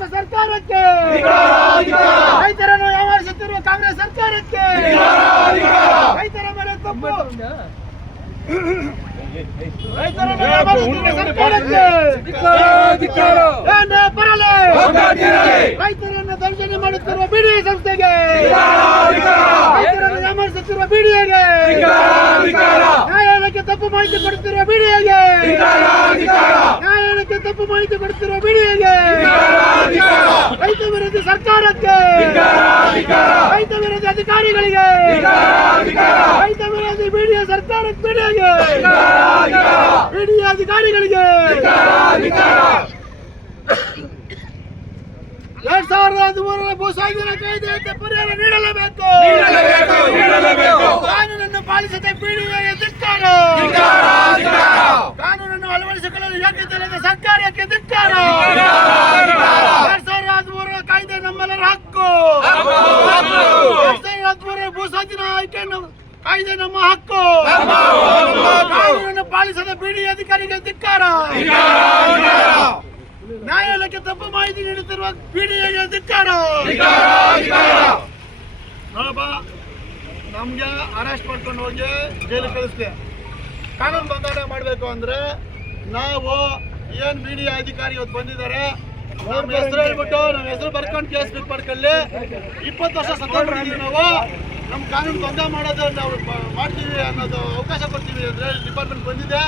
ಭ್ರಷ್ಟ ಸರ್ಕಾರಕ್ಕೆ, ರೈತರನ್ನು ಯಾಮಾರಿಸುತ್ತಿರುವ ಕಾಂಗ್ರೆಸ್ ಸರ್ಕಾರಕ್ಕೆ, ರೈತರ ಮೇಲೆ ತಪ್ಪು ರೈತರನ್ನು ಯಾಮಾರಿಸುತ್ತಿರುವ ಸರ್ಕಾರಕ್ಕೆ ಬರಲೇ, ರೈತರನ್ನು ದೌರ್ಜನ್ಯ ಮಾಡುತ್ತಿರುವ ಬಿಡಿ ಸಂಸ್ಥೆಗೆ, ರೈತರನ್ನು ಯಾಮಾರಿಸುತ್ತಿರುವ ಬಿಡಿಎಗೆ, ನ್ಯಾಯಾಲಯಕ್ಕೆ ತಪ್ಪು ಮಾಹಿತಿ ಕೊಡುತ್ತಿರುವ ಬಿಡಿಎಗೆ, ನ್ಯಾಯಾಲಯಕ್ಕೆ ತಪ್ಪು ಮಾಹಿತಿ ಕೊಡುತ್ತಿರುವ ಬಿಡಿಎಗೆ, ರೈತ ವಿರೋಧಿ ಸರ್ಕಾರಕ್ಕೆ, ರೈತ ವಿರೋಧಿ ಅಧಿಕಾರಿಗಳಿಗೆ, ರೈತ ವಿರೋಧಿ ಬಿಡಿಎ ಸರ್ಕಾರಕ್ಕೆ, ಬಿಡಿಎಗೆ, ಬಿಡಿಎ ಅಧಿಕಾರಿಗಳಿಗೆ 2013 ಭೂಸ್ವಾಧೀನ ಕಾಯ್ದೆಗೆ ಪರಿಹಾರ ನೀಡಲೇಬೇಕು. ಕಾನೂನನ್ನು ಪಾಲಿಸದೆ ಬಿಡಿಎಗೆ ಧಿಕ್ಕಾರ, ಕಾನೂನನ್ನು ಅಳವಡಿಸಿಕೊಳ್ಳಲು ಯೋಗ್ಯತೆ ಇಲ್ಲದ ಸರ್ಕಾರಕ್ಕೆ ಧಿಕ್ಕಾರ. 2013 ಕಾಯ್ದೆ ನಮ್ಮೆಲ್ಲರ ಹಕ್ಕು. 2013 ಭೂಸ್ವಾಧೀನ ಆಯ್ಕೆ ಕಾಯ್ದೆ ನಮ್ಮ ಹಕ್ಕು. ಕಾನೂನನ್ನು ಪಾಲಿಸದ ಬಿಡಿ ಅಧಿಕಾರಿಗೆ ಧಿಕ್ಕಾರ. ನ್ಯಾಯಾಲಯಕ್ಕೆ ತಪ್ಪು ಮಾಹಿತಿ ನೀಡುತ್ತಿರುವ ಬಿಡಿಎಗೆ ಧಿಕ್ಕಾರ. ನೋಡಪ್ಪ, ನಮ್ಗೆ ಅರೆಸ್ಟ್ ಮಾಡ್ಕೊಂಡು ಹೋಗಿ ಜೈಲಿಗೆ ಕಳಿಸ್ತೆ. ಕಾನೂನು ಬಂಧನ ಮಾಡಬೇಕು ಅಂದ್ರೆ ನಾವು ಏನ್ ಬಿಡಿಎ ಅಧಿಕಾರಿ ಇವತ್ತು ಬಂದಿದ್ದಾರೆ, ನಮ್ಮ ಹೆಸರು ಹೇಳ್ಬಿಟ್ಟು ನಮ್ಮ ಹೆಸರು ಬರ್ಕೊಂಡು ಕೇಸ್ ಬಿಟ್ ಮಾಡ್ಕೊಳ್ಳಿ. 20 ವರ್ಷ ಸತ್ತೋಗ್ಬಿಟ್ಟಿದ್ದೀವಿ ನಾವು. ನಮ್ಮ ಕಾನೂನು ಬಂಧ ಮಾಡೋದು ನಾವು ಮಾಡ್ತೀವಿ ಅನ್ನೋದು ಅವಕಾಶ ಕೊಡ್ತೀವಿ ಅಂದ್ರೆ ಡಿಪಾರ್ಟ್ಮೆಂಟ್ ಬಂದಿದೆ.